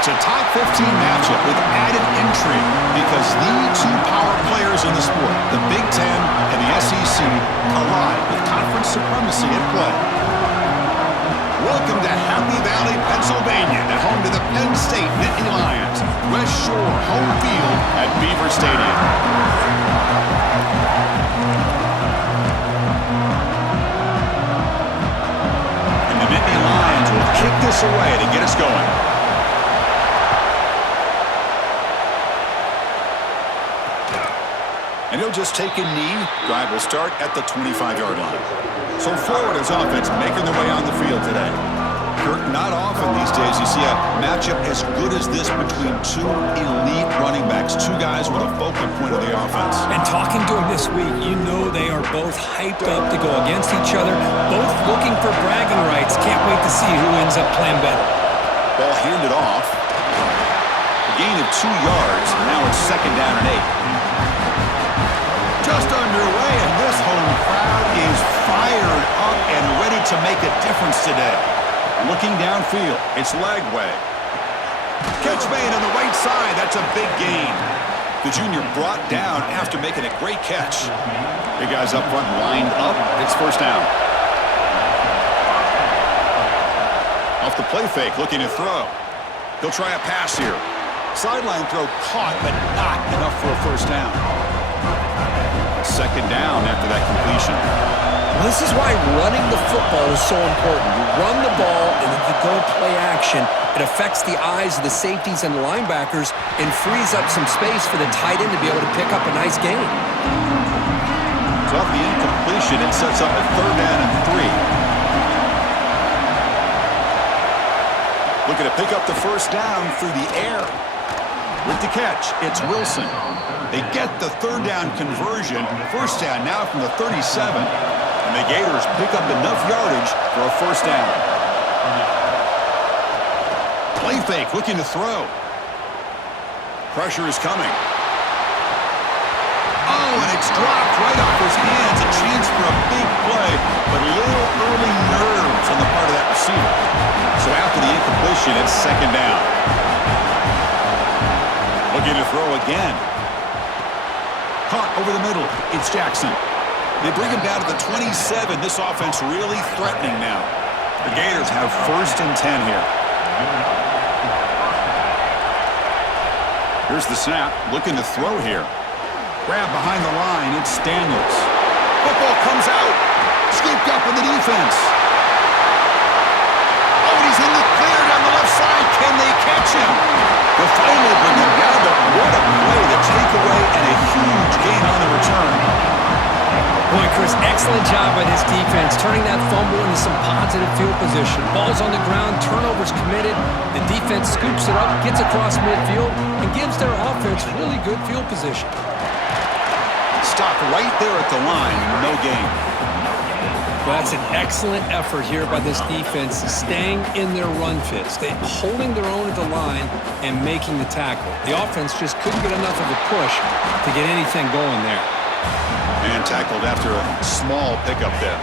It's a top 15 matchup with added intrigue because the two power players in the sport, the Big Ten and the SEC, collide with conference supremacy at play. Welcome to Happy Valley, Pennsylvania, at home to the Penn State Nittany Lions. West Shore home field at Beaver Stadium. And the Nittany Lions will kick this away to get us going. And he'll just take a knee. Drive will start at the 25-yard line. So Florida's offense making their way on the field today. Kurt, not often these days you see a matchup as good as this between two elite running backs, two guys with a focal point of the offense. And talking to them this week, you know they are both hyped up to go against each other, both looking for bragging rights. Can't wait to see who ends up playing better. Ball handed off. A gain of 2 yards. Now it's 2nd down and 8. Just underway, and this home crowd is fired up and ready to make a difference today. Looking downfield, it's Lagway. Catch made on the right side. That's a big gain. The junior brought down after making a great catch. The guys up front lined up. It's 1st down. Off the play fake, looking to throw. He'll try a pass here. Sideline throw caught, but not enough for a 1st down. 2nd down after that completion. Well, this is why running the football is so important. You run the ball and then you go play action. It affects the eyes of the safeties and the linebackers and frees up some space for the tight end to be able to pick up a nice gain. So off the incompletion, it sets up a 3rd down and 3. Looking to pick up the 1st down through the air. With the catch, it's Wilson. They get the 3rd down conversion. 1st down now from the 37. And the Gators pick up enough yardage for a 1st down. Play fake, looking to throw. Pressure is coming. Oh, and it's dropped right off his hands. A chance for a big play, but a little early nerves on the part of that receiver. So after the incompletion, it's 2nd down. Looking to throw again. Caught over the middle. It's Jackson. They bring him down to the 27. This offense really threatening now. The Gators have 1st and 10 here. Here's the snap. Looking to throw here. Grab behind the line. It's Daniels. Football comes out. Scooped up in the defense. Oh, and he's in the clear down the left side. Can they catch him? They'll finally bring him down, but what a play, the takeaway, and a huge gain on the return. Boy, Chris, excellent job by this defense, turning that fumble into some positive field position. Ball's on the ground, turnovers committed. The defense scoops it up, gets across midfield, and gives their offense really good field position. Stopped right there at the line, no gain. Well, that's an excellent effort here by this defense, staying in their run fits, holding their own at the line and making the tackle. The offense just couldn't get enough of a push to get anything going there. And tackled after a small pickup there.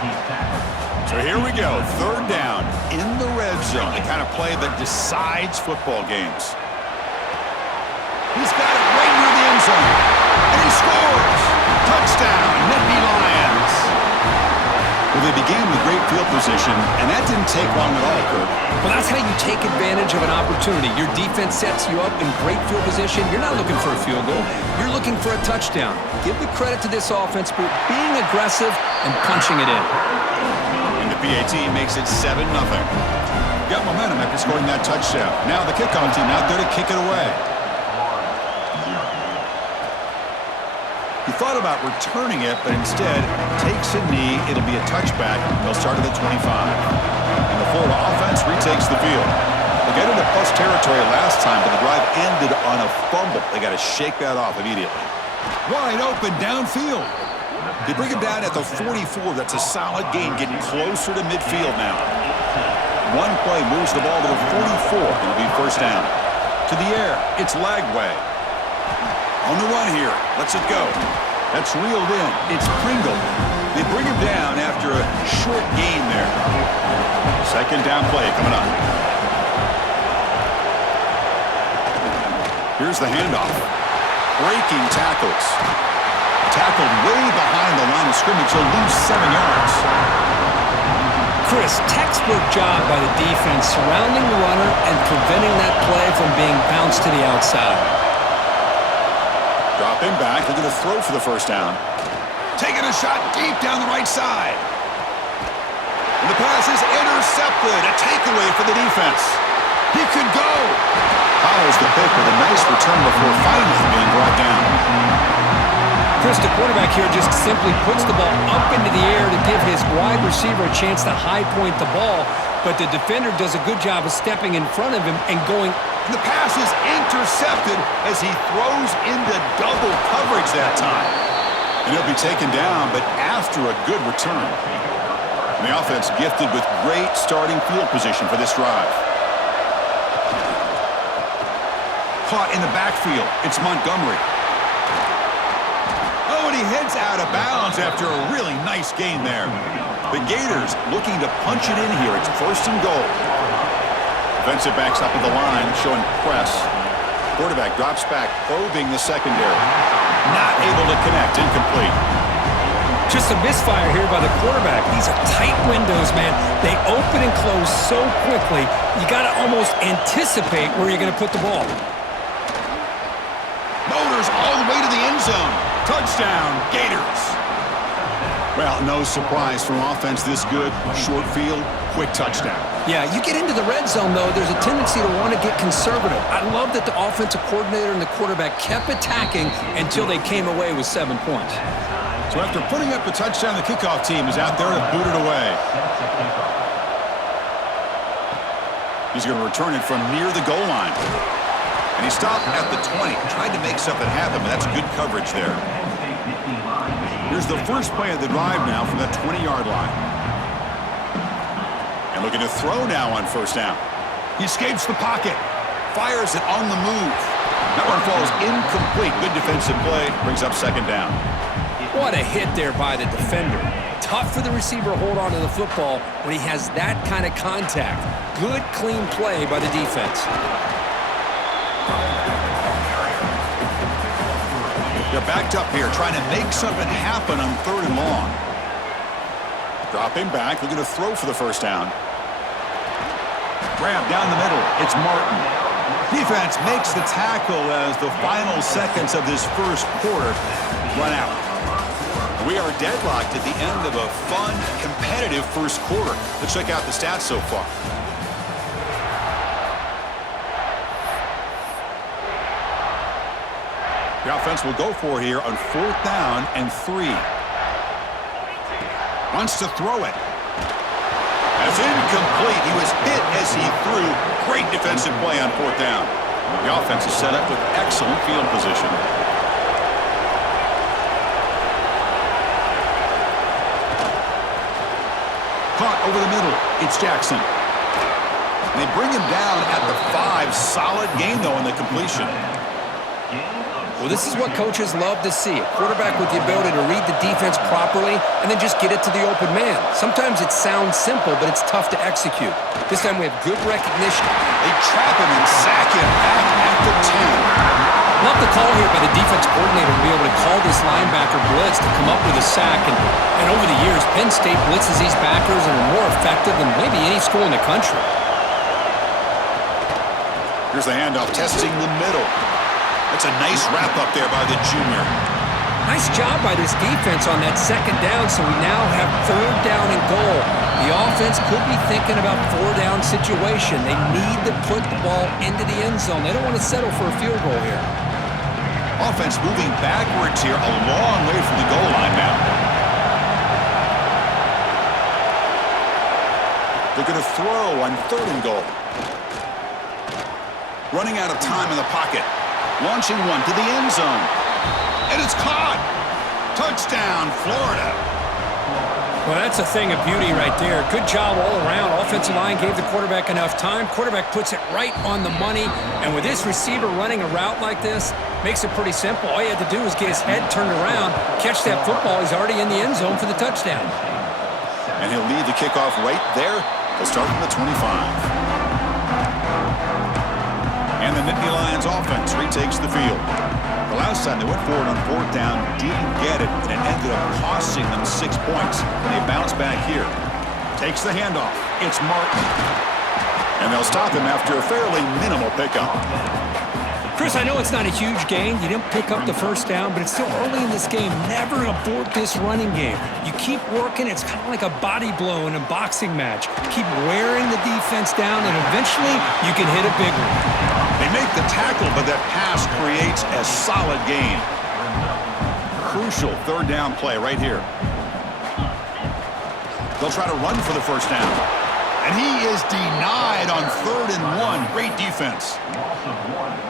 So here we go, 3rd down in the red zone, the kind of play that decides football games. He's got it right near the end zone, and he scores! Touchdown, Nittany Lions! Well, they began with great field position, and that didn't take long at all, Kurt. Well, that's how you take advantage of an opportunity. Your defense sets you up in great field position. You're not looking for a field goal. You're looking for a touchdown. Give the credit to this offense for being aggressive and punching it in. And the PAT makes it 7-0. Got momentum after scoring that touchdown. Now the kickoff team out there to kick it away. He thought about returning it, but instead takes a knee. It'll be a touchback. They'll start at the 25. And the Florida offense retakes the field. They got into plus territory last time, but the drive ended on a fumble. They got to shake that off immediately. Wide open downfield. They bring him down at the 44. That's a solid gain, getting closer to midfield now. One play moves the ball to the 44. It'll be 1st down. To the air, it's Lagway. On the run here, lets it go. That's reeled in. It's Pringle. They bring him down after a short gain there. 2nd down play coming up. Here's the handoff. Breaking tackles. Tackled way behind the line of scrimmage. He'll lose 7 yards. Chris, textbook job by the defense surrounding the runner and preventing that play from being bounced to the outside. Dropping back, looking to throw for the first down. Taking a shot deep down the right side. And the pass is intercepted. A takeaway for the defense. He could go. Follows the pick with a nice return before finally being brought down. Chris, the quarterback here just simply puts the ball up into the air to give his wide receiver a chance to high point the ball, but the defender does a good job of stepping in front of him and going. And the pass is intercepted as he throws into double coverage that time. And he'll be taken down, but after a good return. And the offense gifted with great starting field position for this drive. Caught in the backfield. It's Montgomery. Oh, and he heads out of bounds after a really nice gain there. The Gators looking to punch it in here. It's 1st and goal. Defensive backs up at the line, showing press. Quarterback drops back, probing the secondary. Not able to connect, incomplete. Just a misfire here by the quarterback. These are tight windows, man. They open and close so quickly, you got to almost anticipate where you're going to put the ball. Motors all the way to the end zone. Touchdown, Gators. Well, no surprise from offense this good. Short field, quick touchdown. Yeah, you get into the red zone, though, there's a tendency to want to get conservative. I love that the offensive coordinator and the quarterback kept attacking until they came away with 7 points. So after putting up a touchdown, the kickoff team is out there to boot it away. He's going to return it from near the goal line. And he stopped at the 20, tried to make something happen, but that's good coverage there. Here's the first play of the drive now from that 20-yard line. And looking to throw now on 1st down. He escapes the pocket, fires it on the move. That one falls incomplete. Good defensive play, brings up 2nd down. What a hit there by the defender. Tough for the receiver to hold on to the football when he has that kind of contact. Good, clean play by the defense. They're backed up here, trying to make something happen on 3rd and long. Dropping back, looking to throw for the first down. Grab down the middle. It's Martin. Defense makes the tackle as the final seconds of this first quarter run out. We are deadlocked at the end of a fun, competitive first quarter. Let's check out the stats so far. The offense will go for here on 4th down and 3. Wants to throw it. That's incomplete. He was hit as he threw. Great defensive play on 4th down. The offense is set up with excellent field position. Caught over the middle. It's Jackson. And they bring him down at the 5. Solid gain, though, on the completion. Well, this is what coaches love to see. A quarterback with the ability to read the defense properly and then just get it to the open man. Sometimes it sounds simple, but it's tough to execute. This time we have good recognition. They trap him and sack him back at the 10. Love the call here by the defense coordinator to be able to call this linebacker blitz to come up with a sack. And over the years, Penn State blitzes these backers and are more effective than maybe any school in the country. Here's the handoff, testing the middle. That's a nice wrap up there by the junior. Nice job by this defense on that 2nd down, so we now have 3rd down and goal. The offense could be thinking about 4-down situation. They need to put the ball into the end zone. They don't want to settle for a field goal here. Offense moving backwards here, a long way from the goal line now. They're going to throw on 3rd and goal. Running out of time in the pocket. Launching one to the end zone. And it's caught. Touchdown, Florida. Well, that's a thing of beauty right there. Good job all around. Offensive line gave the quarterback enough time. Quarterback puts it right on the money. And with this receiver running a route like this, makes it pretty simple. All you had to do was get his head turned around, catch that football. He's already in the end zone for the touchdown. And he'll lead the kickoff right there. He'll start from the 25. And the Nittany Lions offense retakes the field. The last time they went forward on fourth down, didn't get it, and it ended up costing them 6 points. And they bounce back here. Takes the handoff. It's Martin. And they'll stop him after a fairly minimal pickup. Chris, I know it's not a huge gain. You didn't pick up the first down, but it's still early in this game. Never abort this running game. You keep working. It's kind of like a body blow in a boxing match. Keep wearing the defense down, and eventually you can hit a big one. They make the tackle, but that pass creates a solid gain. Crucial third down play right here. They'll try to run for the first down. And he is denied on 3rd and 1. Great defense.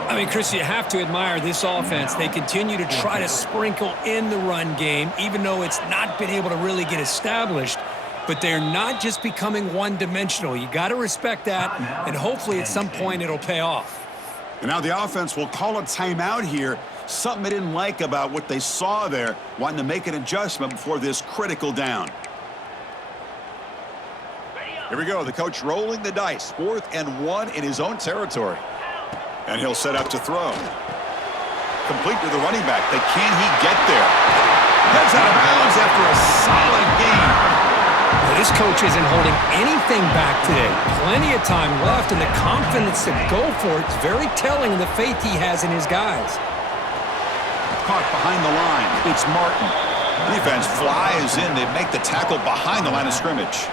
I mean, Chris, you have to admire this offense. They continue to try to sprinkle in the run game, even though it's not been able to really get established. But they're not just becoming one-dimensional. You got to respect that, and hopefully at some point it'll pay off. And now the offense will call a timeout here. Something they didn't like about what they saw there, wanting to make an adjustment before this critical down. Here we go. The coach rolling the dice. 4th and 1 in his own territory. And he'll set up to throw. Complete to the running back. But can he get there? Heads out of bounds after a solid game. Well, this coach isn't holding anything back today. Plenty of time left, and the confidence to go for it is very telling of the faith he has in his guys. Caught behind the line. It's Martin. Defense flies in. They make the tackle behind the line of scrimmage.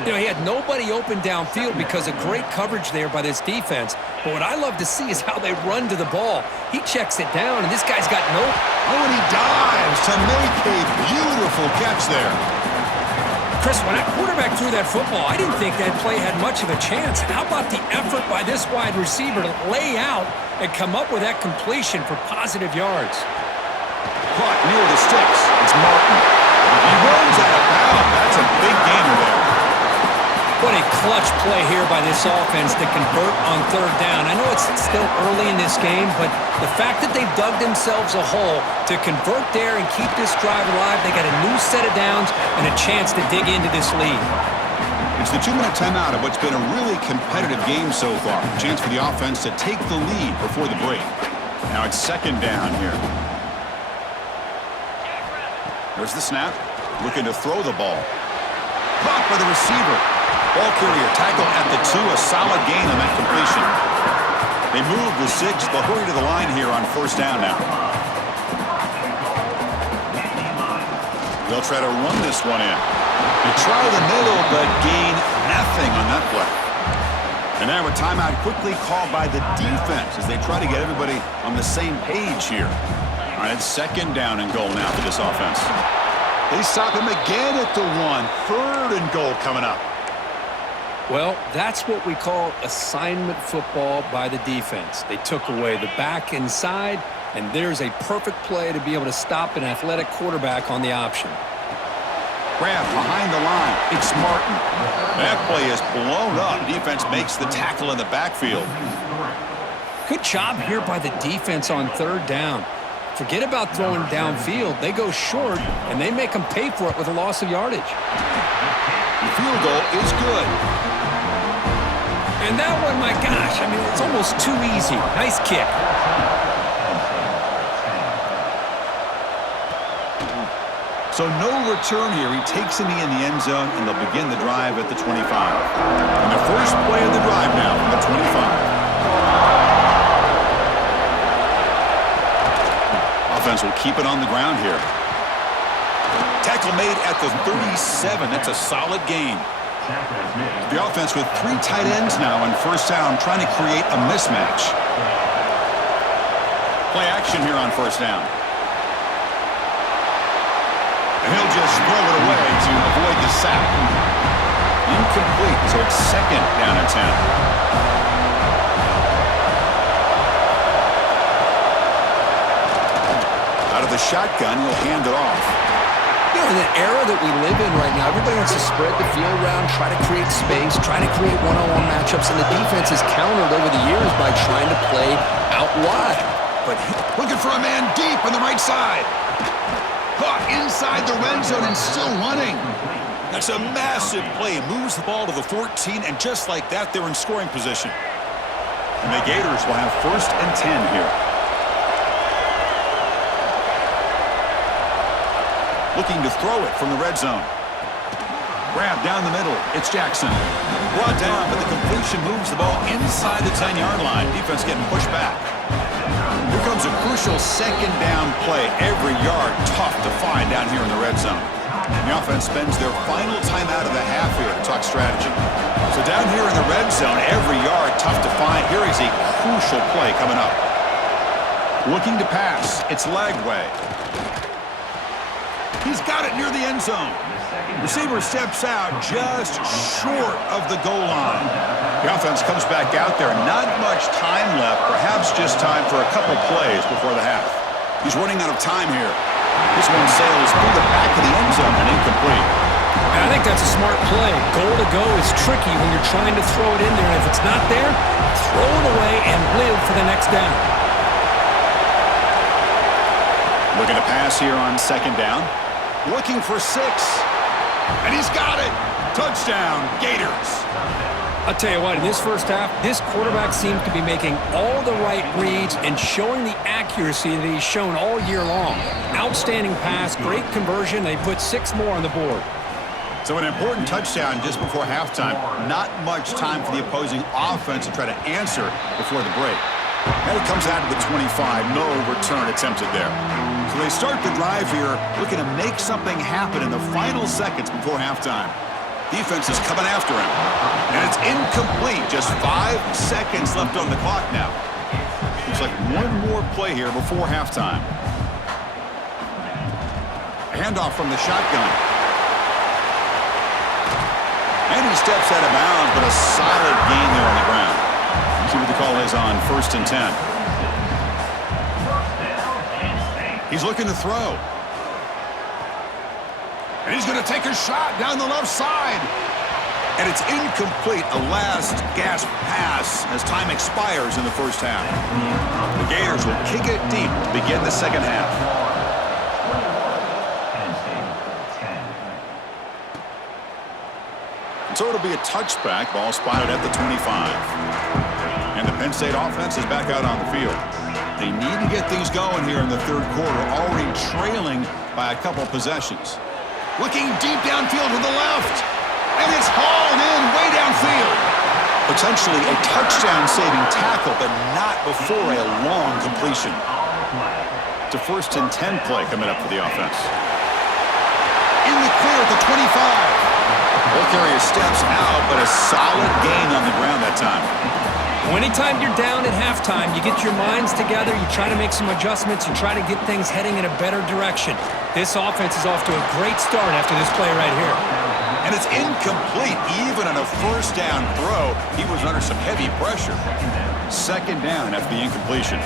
You know, he had nobody open downfield because of great coverage there by this defense. But what I love to see is how they run to the ball. He checks it down, and this guy's got no... Oh, and he dives to make a beautiful catch there. Chris, when that quarterback threw that football, I didn't think that play had much of a chance. How about the effort by this wide receiver to lay out and come up with that completion for positive yards? Caught near the sticks. It's Martin. He runs out of bounds. That's a big gainer there. What a clutch play here by this offense to convert on 3rd down. I know it's still early in this game, but the fact that they've dug themselves a hole to convert there and keep this drive alive, they got a new set of downs and a chance to dig into this lead. It's the 2-minute timeout of what's been a really competitive game so far. Chance for the offense to take the lead before the break. Now it's 2nd down here. There's the snap. Looking to throw the ball. Caught by the receiver. Ball carrier tackle at the 2. A solid gain on that completion. They move the 6. They'll hurry to the line here on 1st down now. They'll try to run this one in. They try the middle, but gain nothing on that play. And now a timeout quickly called by the defense as they try to get everybody on the same page here. All right, it's 2nd down and goal now for this offense. They stop him again at the 1. 3rd and goal coming up. Well, that's what we call assignment football by the defense. They took away the back inside, and there's a perfect play to be able to stop an athletic quarterback on the option. Grab behind the line. It's Martin. That play is blown up. Defense makes the tackle in the backfield. Good job here by the defense on 3rd down. Forget about throwing downfield. They go short, and they make them pay for it with a loss of yardage. The field goal is good. And that one, my gosh, I mean, it's almost too easy. Nice kick. So no return here. He takes a knee in the end zone, and they'll begin the drive at the 25. And the first play of the drive now from the 25. Offense will keep it on the ground here. Tackle made at the 37. That's a solid gain. The offense with 3 tight ends now on 1st down, trying to create a mismatch. Play action here on 1st down. And he'll just throw it away to avoid the sack. Incomplete, so it's 2nd down and 10. Out of the shotgun, he'll hand it off. You know, in the era that we live in right now, everybody wants to spread the field around, try to create space, try to create one-on-one matchups, and the defense has countered over the years by trying to play out wide. But looking for a man deep on the right side. Caught inside the red zone and still running. That's a massive play. Moves the ball to the 14, and just like that, they're in scoring position. And the Gators will have 1st and 10 here. Looking to throw it from the red zone. Grab down the middle. It's Jackson. Brought down, but the completion moves the ball inside the 10-yard line. Defense getting pushed back. Here comes a crucial 2nd down play. Every yard tough to find down here in the red zone. The offense spends their final timeout of the half here to talk strategy. So down here in the red zone, every yard tough to find. Here is a crucial play coming up. Looking to pass. It's Lagway. He's got it near the end zone. Receiver steps out just short of the goal line. The offense comes back out there. Not much time left. Perhaps just time for a couple plays before the half. He's running out of time here. This one sails through the back of the end zone and incomplete. I think that's a smart play. Goal to go is tricky when you're trying to throw it in there. And if it's not there, throw it away and live for the next down. Looking to pass here on 2nd down. Looking for 6. And he's got it. Touchdown, Gators. I'll tell you what, in this first half, this quarterback seems to be making all the right reads and showing the accuracy that he's shown all year long. Outstanding pass, great conversion. They put 6 more on the board. So an important touchdown just before halftime. Not much time for the opposing offense to try to answer before the break. And it comes out to the 25. No return attempted there. So they start the drive here looking to make something happen in the final seconds before halftime. Defense is coming after him. And it's incomplete. Just 5 seconds left on the clock now. Looks like one more play here before halftime. A handoff from the shotgun. And he steps out of bounds, but a solid gain there on the ground. See what the call is on 1st and 10. He's looking to throw. And he's going to take a shot down the left side. And it's incomplete. A last gasp pass as time expires in the first half. The Gators will kick it deep to begin the second half. And so it'll be a touchback. Ball spotted at the 25. And the Penn State offense is back out on the field. They need to get things going here in the 3rd quarter, already trailing by a couple possessions. Looking deep downfield to the left. And it's hauled in way downfield. Potentially a touchdown-saving tackle, but not before a long completion. It's a 1st and 10 play coming up for the offense. In the clear at the 25. Ball carrier steps out, but a solid gain on the ground that time. Anytime you're down at halftime, you get your minds together, you try to make some adjustments, you try to get things heading in a better direction. This offense is off to a great start after this play right here. And it's incomplete. Even on a 1st down throw, he was under some heavy pressure. 2nd down after the incompletion.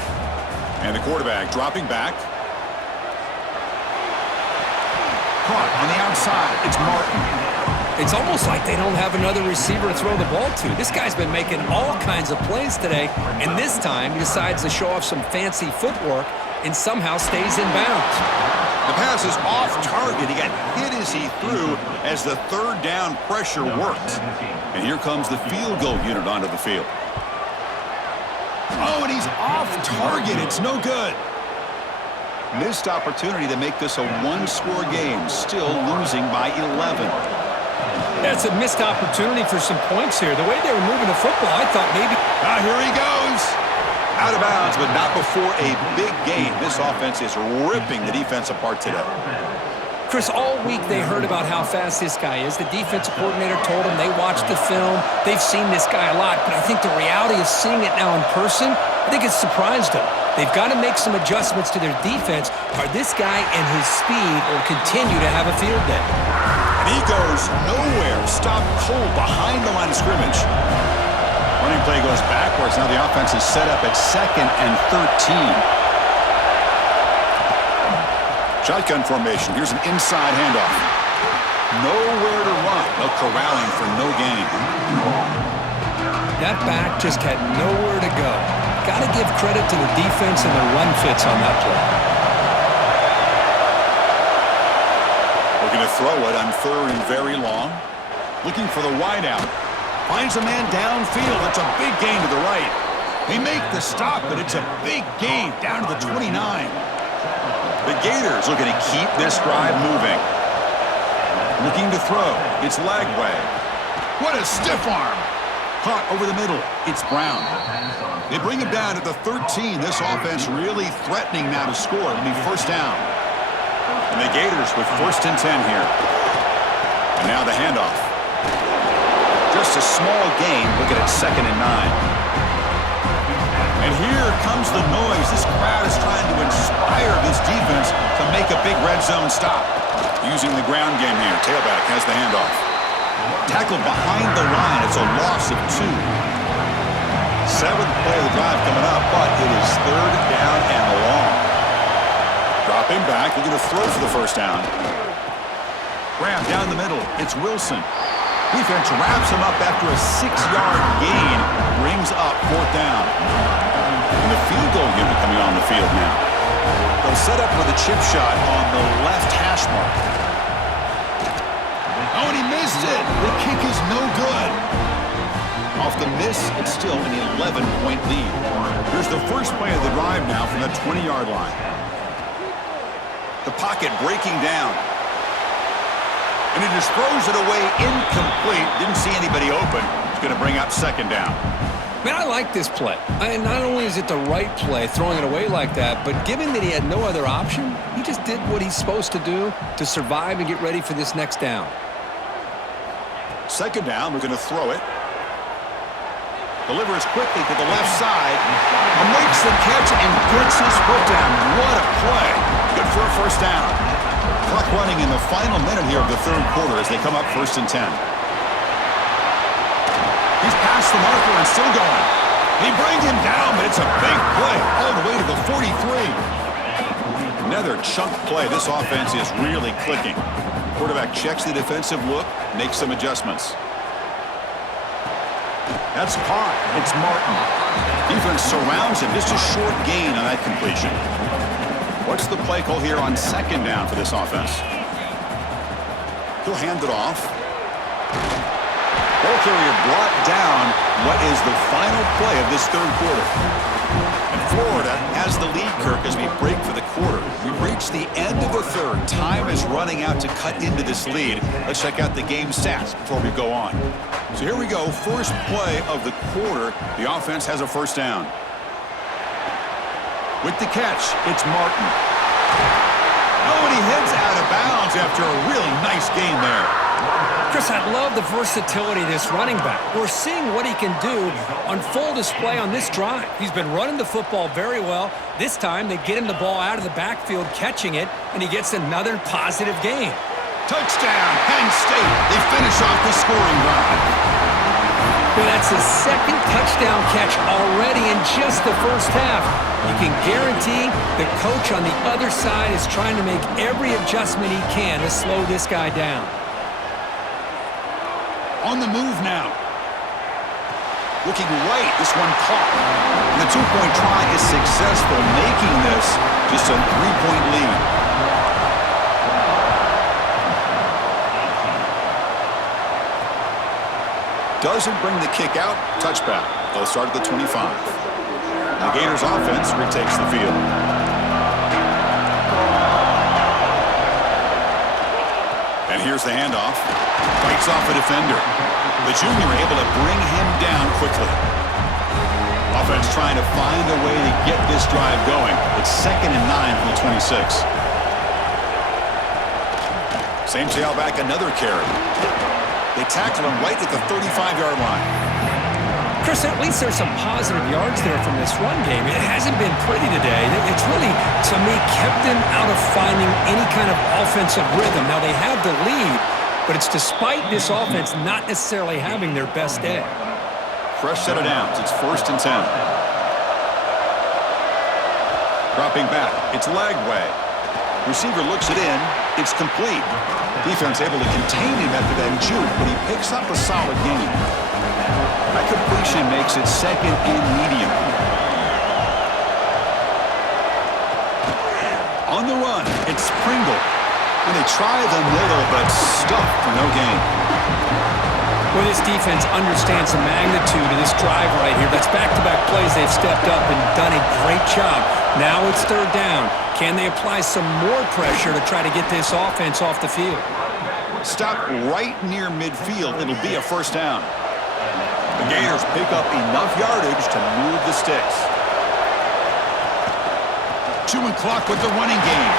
And the quarterback dropping back. Caught on the outside. It's Martin. It's almost like they don't have another receiver to throw the ball to. This guy's been making all kinds of plays today, and this time he decides to show off some fancy footwork and somehow stays in bounds. The pass is off target. He got hit as he threw as the 3rd down pressure worked. And here comes the field goal unit onto the field. Oh, and he's off target. It's no good. Missed opportunity to make this a 1-score game, still losing by 11. That's a missed opportunity for some points here. The way they were moving the football, I thought maybe... Here he goes. Out of bounds, but not before a big gain. This offense is ripping the defense apart today. Chris, all week they heard about how fast this guy is. The defensive coordinator told them they watched the film. They've seen this guy a lot, but I think the reality of seeing it now in person, I think it's surprised them. They've got to make some adjustments to their defense, or this guy and his speed will continue to have a field day. And he goes nowhere. Stopped cold behind the line of scrimmage. Running play goes backwards. Now the offense is set up at 2nd and 13. Shotgun formation. Here's an inside handoff. Nowhere to run. No corralling for no gain. That back just had nowhere to go. Got to give credit to the defense and the run fits on that play. Looking to throw it on 3rd and very long. Looking for the wide out. Finds a man downfield. That's a big gain to the right. They make the stop, but it's a big gain down to the 29. The Gators looking to keep this drive moving. Looking to throw. It's Lagway. What a stiff arm. Caught over the middle. It's Brown. They bring him down at the 13. This offense really threatening now to score. It'll be first down. And the Gators with first and 10 here. And now the handoff. Just a small gain. Looking at second and 9. And here comes the noise. This crowd is trying to inspire this defense to make a big red zone stop. Using the ground game here. Tailback has the handoff. Tackled behind the line. It's a loss of 2. Seventh play of the drive coming up, but it is third down and long. Dropping back. Looking to throw for the first down. Grab down the middle. It's Wilson. Defense wraps him up after a 6-yard gain. Brings up fourth down. And the field goal unit coming on the field now. They'll set up with a chip shot on the left hash mark. Oh, and he missed it. The kick is no good. Off the miss, it's still an 11-point lead. Here's the first play of the drive now from the 20-yard line. The pocket breaking down. And he just throws it away incomplete. Didn't see anybody open. He's going to bring up second down. Man, I like this play. Not only is it the right play, throwing it away like that, but given that he had no other option, he just did what he's supposed to do to survive and get ready for this next down. Second down, we're going to throw it. Delivers quickly to the left side. Makes the catch and gets his foot down. What a play. Good for a first down. Clock running in the final minute here of the third quarter as they come up first and 10. He's past the marker and still going. They bring him down, but it's a big play all the way to the 43. Another chunk play. This offense is really clicking. Quarterback checks the defensive look, makes some adjustments. That's caught. It's Martin. Defense surrounds him. Just a short gain on that completion. What's the play call here on second down for this offense? He'll hand it off. Ball carrier brought down what is the final play of this third quarter. And Florida has the lead, Kirk, as we break for the quarter. We've reached the end of the third. Time is running out to cut into this lead. Let's check out the game stats before we go on. So here we go. First play of the quarter. The offense has a first down. With the catch, it's Martin. Oh, and he heads out of bounds after a really nice gain there. Chris, I love the versatility of this running back. We're seeing what he can do on full display on this drive. He's been running the football very well. This time, they get him the ball out of the backfield, catching it, and he gets another positive gain. Touchdown, Penn State. They finish off the scoring drive. Well, that's his second touchdown catch already in just the first half. You can guarantee the coach on the other side is trying to make every adjustment he can to slow this guy down. On the move now. Looking right, this one caught. And the two-point try is successful, making this just a three-point lead. Doesn't bring the kick out. Touchback. They'll start at the 25. The Gators offense retakes the field. And here's the handoff. Fights off a defender. The junior able to bring him down quickly. Offense trying to find a way to get this drive going. It's second and 9 from the 26. Same tailback, another carry. They tackle him right at the 35-yard line. Chris, at least there's some positive yards there from this run game. It hasn't been pretty today. It's really, to me, kept them out of finding any kind of offensive rhythm. Now, they have the lead, but it's despite this offense not necessarily having their best day. Fresh set of downs. It's first and 10. Dropping back. It's Lagway. Receiver looks it in. It's complete. Defense able to contain him after that juke, but he picks up a solid gain. That completion makes it second and medium. On the run, it's Pringle. And they try the middle, but stuffed for no gain. Well, this defense understands the magnitude of this drive right here. That's back-to-back plays. They've stepped up and done a great job. Now it's third down. Can they apply some more pressure to try to get this offense off the field? Stop right near midfield. It'll be a first down. The Gators pick up enough yardage to move the sticks. Chewing clock with the running game.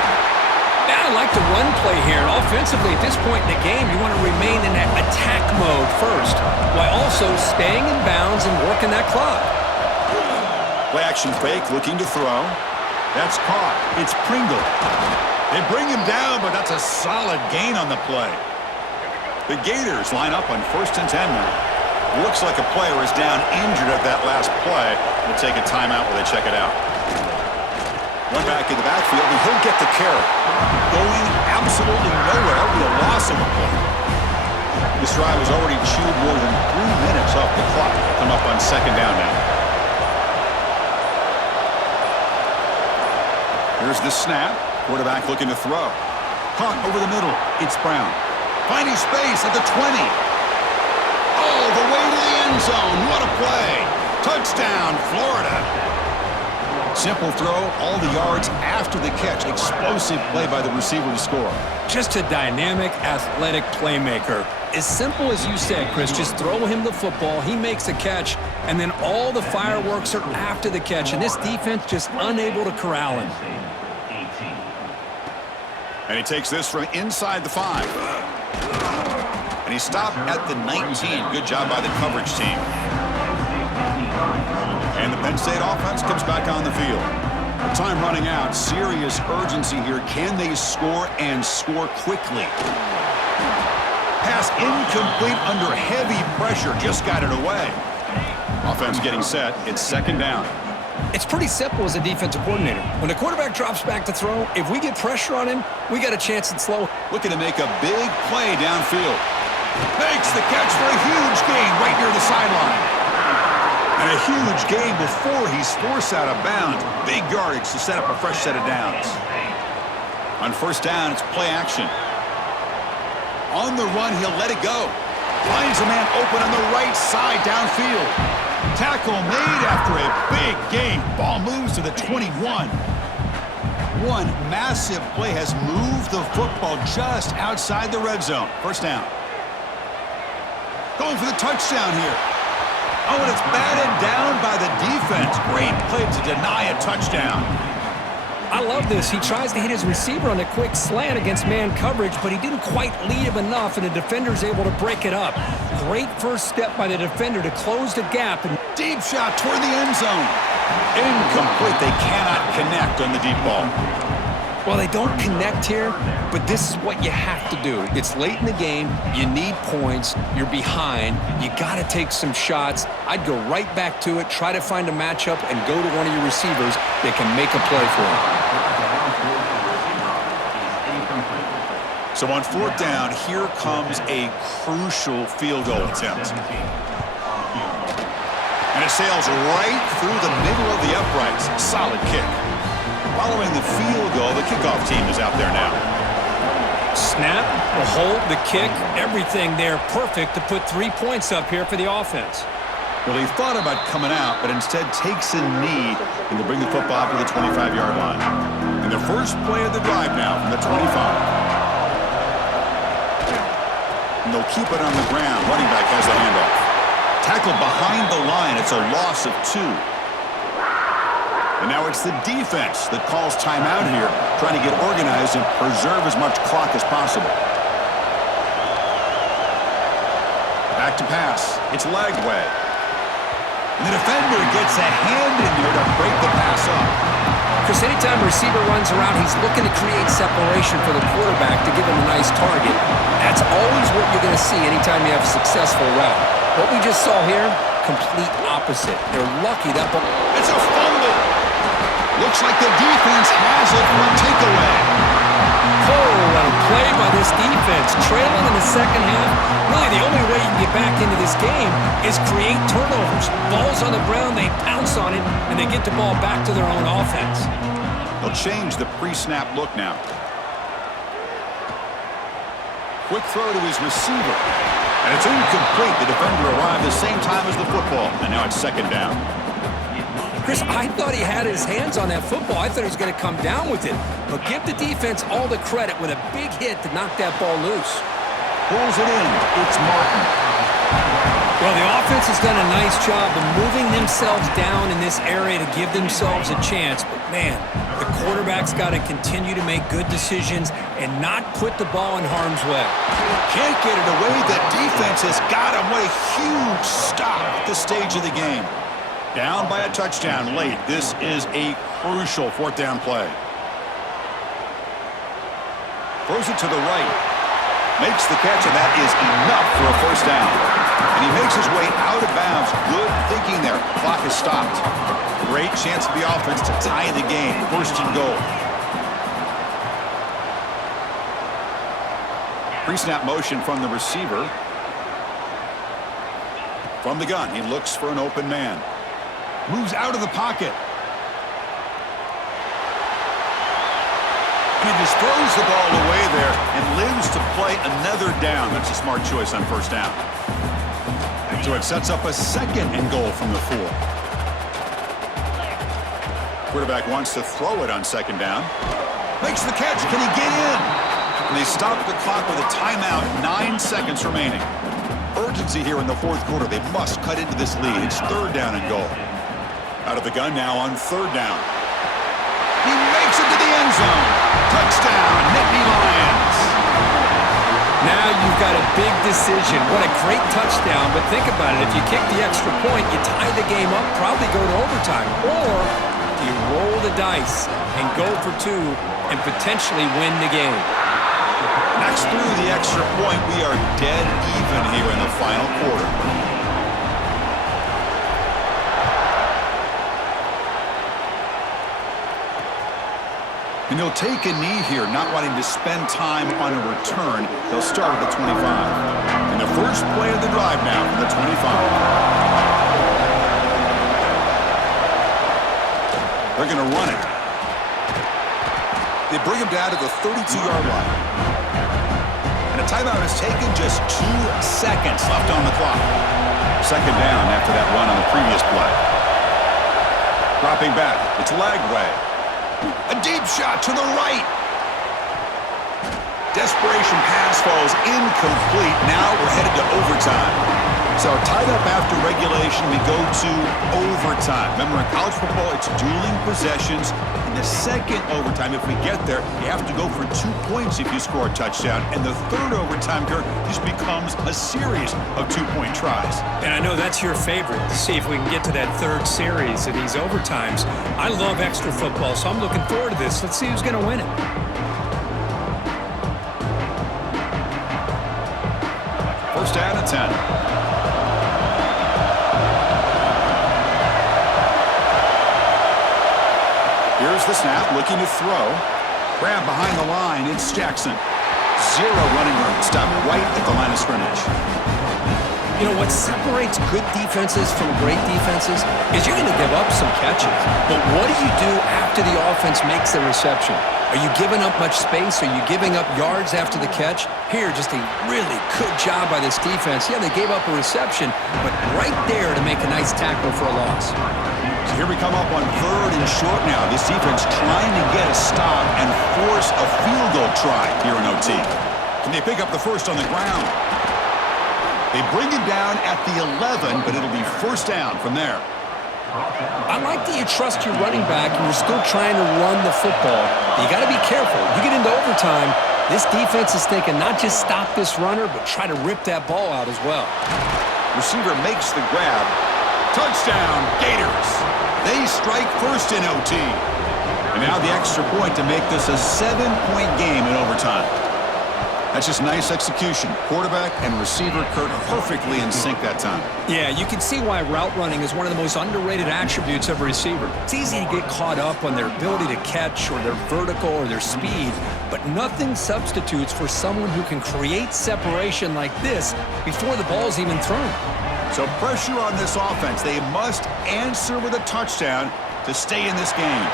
Yeah, I like the run play here. And offensively, at this point in the game, you want to remain in that attack mode first, while also staying in bounds and working that clock. Play action fake, looking to throw. That's caught. It's Pringle. They bring him down, but that's a solid gain on the play. The Gators line up on 1st and 10 now. Looks like a player is down injured at that last play. We'll take a timeout while they check it out. One back in the backfield, and he'll get the carry. Going absolutely nowhere with a loss of a play. This drive has already chewed more than 3 minutes off the clock. Come up on 2nd down now. Here's the snap. Quarterback looking to throw. Caught over the middle. It's Brown. Finding space at the 20. All the way to the end zone. What a play. Touchdown, Florida. Simple throw, all the yards after the catch. Explosive play by the receiver to score. Just a dynamic, athletic playmaker. As simple as you said, Chris, just throw him the football, he makes a catch, and then all the fireworks are after the catch, and this defense just unable to corral him. And he takes this from inside the 5. And he stopped at the 19. Good job by the coverage team. And the Penn State offense comes back on the field. The time running out. Serious urgency here. Can they score and score quickly? Pass incomplete under heavy pressure. Just got it away. Offense getting set. It's 2nd down. It's pretty simple as a defensive coordinator. When the quarterback drops back to throw, if we get pressure on him, we got a chance at slow. Looking to make a big play downfield. Makes the catch for a huge gain right near the sideline. And a huge gain before he's forced out of bounds. Big yardage to set up a fresh set of downs. On 1st down, it's play action. On the run, he'll let it go. Finds a man open on the right side downfield. Tackle made after a big gain. Ball moves to the 21. One massive play has moved the football just outside the red zone. 1st down. Going for the touchdown here. Oh, and it's batted down by the defense. Great play to deny a touchdown. I love this. He tries to hit his receiver on a quick slant against man coverage, but he didn't quite lead him enough, and the defender's able to break it up. Great first step by the defender to close the gap. And deep shot toward the end zone. Incomplete. They cannot connect on the deep ball. Well, they don't connect here, but this is what you have to do. It's late in the game. You need points. You're behind. You got to take some shots. I'd go right back to it, try to find a matchup, and go to one of your receivers that can make a play for him. So on 4th down, here comes a crucial field goal attempt. And it sails right through the middle of the uprights. Solid kick. Following the field goal, the kickoff team is out there now. Snap, the hold, the kick, everything there perfect to put 3 points up here for the offense. Well, he thought about coming out, but instead takes a knee and to bring the football to the 25-yard line. And the first play of the drive now from the 25. And they'll keep it on the ground. Running back has the handoff. Tackled behind the line. It's a loss of 2. And now it's the defense that calls timeout here, trying to get organized and preserve as much clock as possible. Back to pass. It's Lagway. And the defender gets a hand in there to break the pass up. Chris, anytime a receiver runs around, he's looking to create separation for the quarterback to give him a nice target. That's always what you're going to see anytime you have a successful route. What we just saw here, complete opposite. They're lucky that ball. It's a fumble. Looks like the defense has it for a takeaway. Oh, what a play by this defense. Trailing in the second half. Really, the only way you can get back into this game is create turnovers. Ball's on the ground, they pounce on it, and they get the ball back to their own offense. They'll change the pre-snap look now. Quick throw to his receiver. And it's incomplete. The defender arrived the same time as the football. And now it's second down. Chris, I thought he had his hands on that football. I thought he was going to come down with it. But give the defense all the credit with a big hit to knock that ball loose. Pulls it in. It's Martin. Well, the offense has done a nice job of moving themselves down in this area to give themselves a chance. But, man, the quarterback's got to continue to make good decisions and not put the ball in harm's way. Can't get it away. The defense has got him. What a huge stop at this stage of the game. Down by a touchdown late. This is a crucial fourth down play. Throws it to the right. Makes the catch, and that is enough for a first down. And he makes his way out of bounds. Good thinking there. Clock is stopped. Great chance for the offense to tie the game. First and goal. Pre-snap motion from the receiver. From the gun, he looks for an open man. Moves out of the pocket. He just throws the ball away there and lives to play another down. That's a smart choice on first down. So it sets up a second and goal from the 4. Quarterback wants to throw it on second down. Makes the catch. Can he get in? And they stop the clock with a timeout. 9 seconds remaining. Urgency here in the fourth quarter. They must cut into this lead. It's third down and goal. Out of the gun now on third down. He makes it to the end zone. Touchdown, Nittany Lions. Now you've got a big decision. What a great touchdown, but think about it. If you kick the extra point, you tie the game up, probably go to overtime. Or do you roll the dice and go for 2 and potentially win the game? Next through the extra point, we are dead even here in the final quarter. And he'll take a knee here, not wanting to spend time on a return. They'll start at the 25. And the first play of the drive now from the 25. They're going to run it. They bring him down to the 32-yard line. And a timeout is taken, just 2 seconds left on the clock. Second down after that run on the previous play. Dropping back, it's Lagway. A deep shot to the right. Desperation pass falls incomplete. Now we're headed to overtime. So tied up after regulation, we go to overtime. Remember, in college football, it's dueling possessions. In the second overtime, if we get there, you have to go for 2 points if you score a touchdown. And the third overtime, Kirk, just becomes a series of 2-point tries. And I know that's your favorite, to see if we can get to that third series of these overtimes. I love extra football, so I'm looking forward to this. Let's see who's going to win it. First down at 10. Here's the snap, looking to throw. Grab behind the line, it's Jackson. 0 running room, stop right at the line of scrimmage. You know, what separates good defenses from great defenses is you're going to give up some catches. But what do you do after the offense makes the reception? Are you giving up much space? Are you giving up yards after the catch? Here, just a really good job by this defense. Yeah, they gave up a reception, but right there to make a nice tackle for a loss. So here we come up on third and short now. This defense trying to get a stop and force a field goal try here in OT. Can they pick up the first on the ground? They bring him down at the 11, but it'll be first down from there. I like that you trust your running back and you're still trying to run the football. You got to be careful. You get into overtime, this defense is thinking not just stop this runner, but try to rip that ball out as well. Receiver makes the grab. Touchdown, Gators. They strike first in OT. And now the extra point to make this a 7-point game in overtime. That's just nice execution. Quarterback and receiver, Kurt, perfectly in sync that time. Yeah, you can see why route running is one of the most underrated attributes of a receiver. It's easy to get caught up on their ability to catch or their vertical or their speed, but nothing substitutes for someone who can create separation like this before the ball's even thrown. So pressure on this offense. They must answer with a touchdown to stay in this game.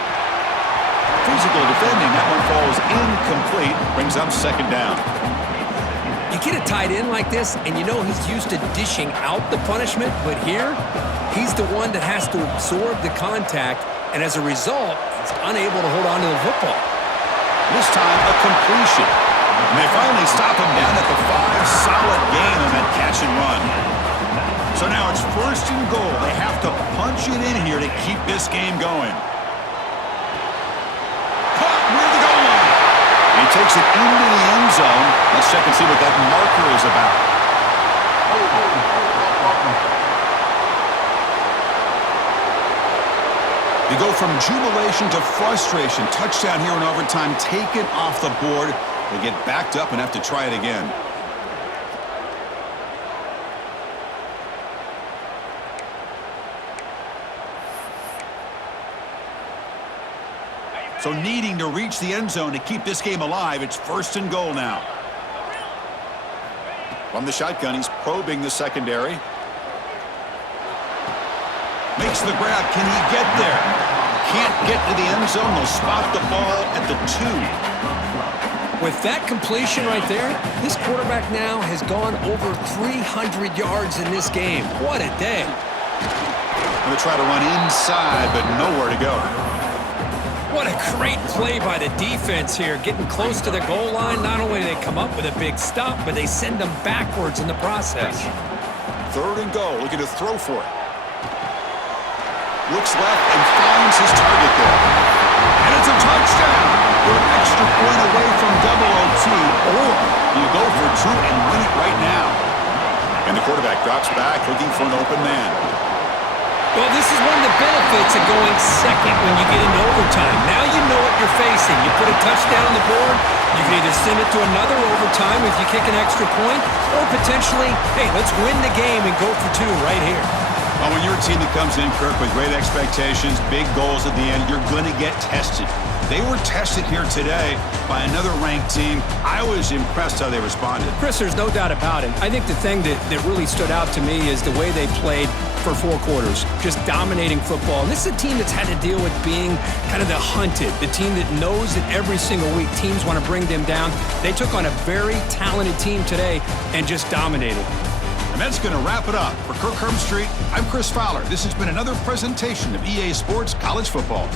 Physical defending. That one falls incomplete. Brings up second down. You get a tight end like this, and you know he's used to dishing out the punishment, but here, he's the one that has to absorb the contact, and as a result, he's unable to hold on to the football. This time, a completion. And they finally stop him down at the 5. Solid gain on that catch and run. So now it's 1st and goal. They have to punch it in here to keep this game going. Caught near the goal line. He takes it into the end zone. Let's check and see what that marker is about. They go from jubilation to frustration. Touchdown here in overtime, taken off the board. They'll get backed up and have to try it again. So needing to reach the end zone to keep this game alive, it's 1st and goal now. From the shotgun, he's probing the secondary. Makes the grab. Can he get there? Can't get to the end zone. They'll spot the ball at the 2. With that completion right there, this quarterback now has gone over 300 yards in this game. What a day. Going to try to run inside, but nowhere to go. What a great play by the defense here. Getting close to the goal line, not only do they come up with a big stop, but they send them backwards in the process. 3rd and goal, looking to throw for it. Looks left and finds his target there. And it's a touchdown. You're an extra point away from double OT, or you go for 2 and win it right now. And the quarterback drops back, looking for an open man. Well, this is one of the benefits of going second when you get into overtime. Now you know what you're facing. You put a touchdown on the board, you can either send it to another overtime if you kick an extra point, or potentially, hey, let's win the game and go for 2 right here. Well, when you're a team that comes in, Kirk, with great expectations, big goals at the end, you're going to get tested. They were tested here today by another ranked team. I was impressed how they responded. Chris, there's no doubt about it. I think the thing that really stood out to me is the way they played for 4 quarters, just dominating football. And this is a team that's had to deal with being kind of the hunted, the team that knows that every single week teams want to bring them down. They took on a very talented team today and just dominated. And that's going to wrap it up. For Kirk Herbstreit, I'm Chris Fowler. This has been another presentation of EA Sports College Football.